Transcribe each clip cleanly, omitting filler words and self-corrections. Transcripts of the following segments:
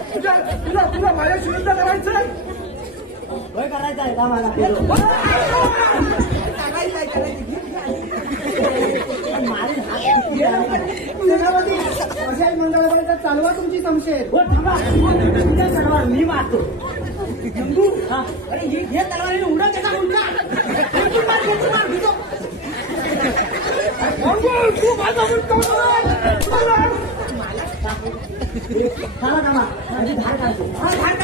तुला माझ्या विरुद्ध करायचं होय करायचं आहे का मला अशाही मंडळाचा चालवा तुमची संशय तलवार मी मारतो अरे हे तलवारीने उडा त्याचा उडा तू माझा माझी धार काढतो धार काढ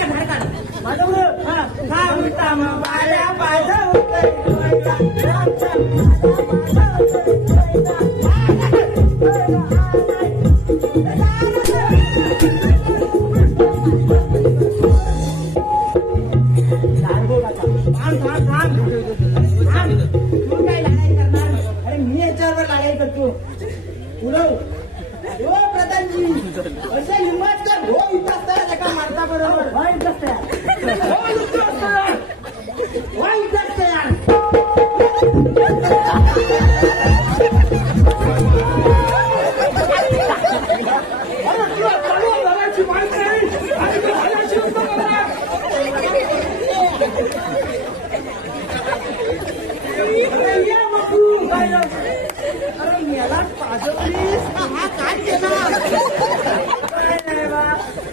माझ्याकडं तू काय लढाई करणार अरे मी याच्यावर लढाई करतो उडव हो प्रधानजी असे हिंमत तर हो विकास तयार एका मारता बरोबर हो विकास तयार हो विकास तयार अरे मेला पाजवलीस हा काय केला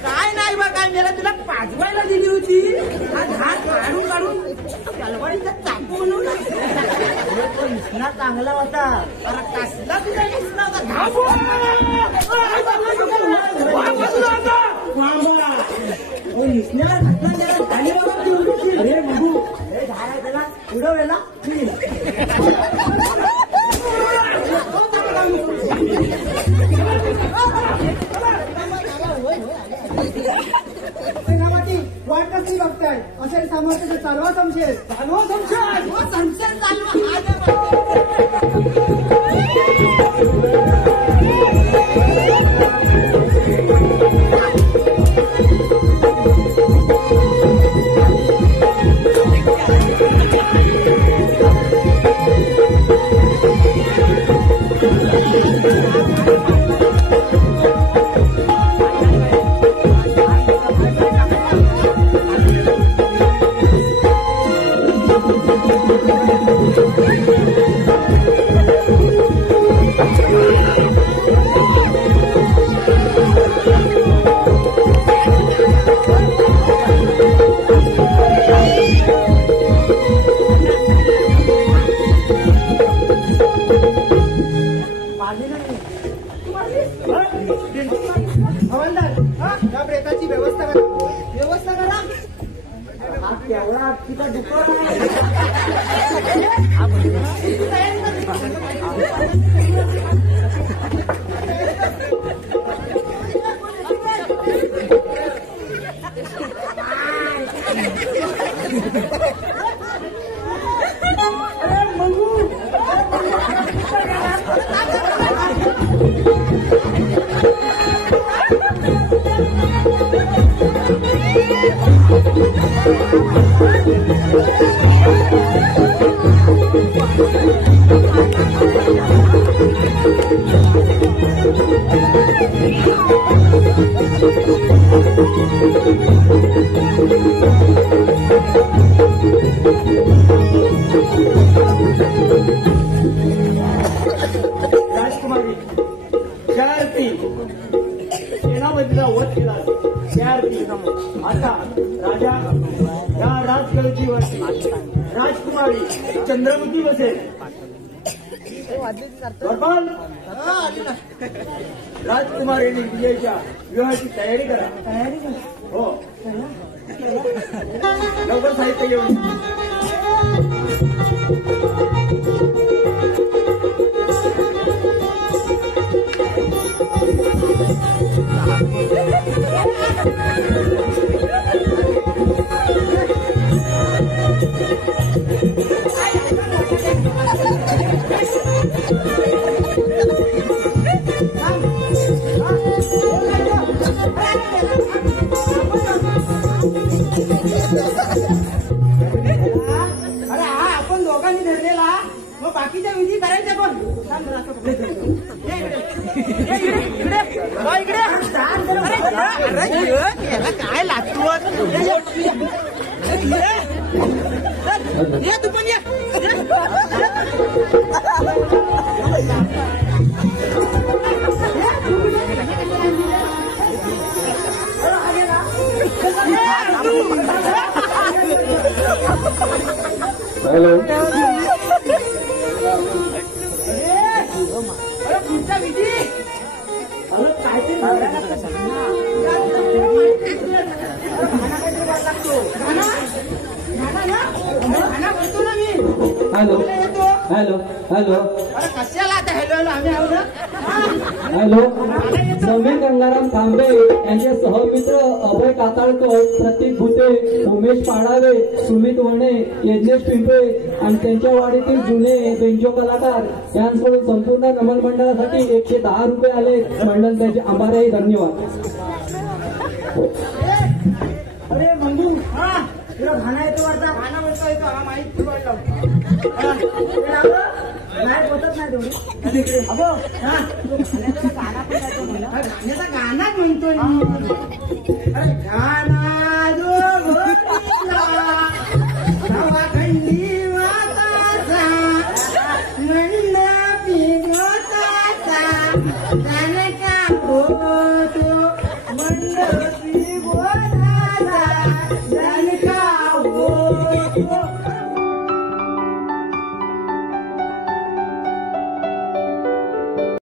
काय नाही बा काय मेला तुला पाजवायला दिली होती हा हात काढून तलवारीचा चाकू म्हणून तो निसना चांगला होता अरे कसला तुझा निसना होता निसण्याला घटना त्याला झाली बघा अरे बघू अरे झाला त्याला उडवलेला वाट कसली बघताय असेल सामर्थ्य चालवा संशय या प्रेताची व्यवस्था करा हा केवढा तिचा डुकर राजकुमारी त्यार्थी सेनापतीला वध केला त्यार्थी आता राजा या राजकलेची राजकुमारी चंद्रमुखी बसेल राजकुमारीने विजयच्या विवाहाची तयारी करा हो लवकर साहित्य घेऊन अरे हा आपण दोघांनी धरले याला काय लागतो ये तू पण ये हॅलो अरे पुढचा विधी काहीतरी हॅलो हॅलो हॅलो अरे कशाला आता हॅलो हॅलो आम्ही आहो ना हॅलो समीर गंगाराम तांबे यांचे सहमित्र अभय काताळकर, प्रतीक भुते, उमेश पाडावे, सुमित वणे, यज्ञेश पिंपळे आणि त्यांच्या वाडीतील जुने बेंचो कलाकार यांकडून संपूर्ण नमन मंडळासाठी 110 रुपये आले. मंडळ त्यांचे आभारही धन्यवाद. अरे मंगू हा तुला भाना येतो वाटता भाना बोलता येतो हा माहीत नाही बोलत नाही तेवढी अबो हा गाण्याचा गाणा पण गातो म्हणला गाण्याचा गाणाच म्हणतोय अरे गाणा